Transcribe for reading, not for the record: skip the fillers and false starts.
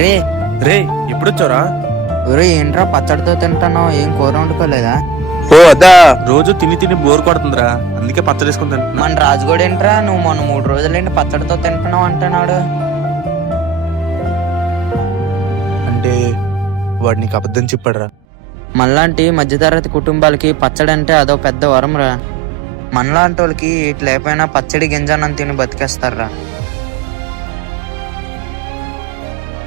రే రే ఎప్పుడొచ్చారా? ఒరే ఏంట్రా పచ్చడితో తింటున్నావు? ఏం కూర వండుకోలేదా? ఓ అదా, రోజు తిని తిని బోర్ కొడుతుందిరా, అందుకే పచ్చడి వేసుకుని తింటున్నా. మన రాజుగోడు ఏంట్రా నువ్వు మొన్న 3 రోజులేంటి పచ్చడితో తింటున్నావు అంటున్నాడు? అంటే వాడు నీకు అబద్ధం చెప్పాడురా. మనలాంటి మధ్యతరగతి కుటుంబాలకి పచ్చడి అంటే అదో పెద్ద వరంరా. మనలాంటి వాళ్ళకి ఇటు లేకపోయినా పచ్చడి గింజనం తిని బతికేస్తారా.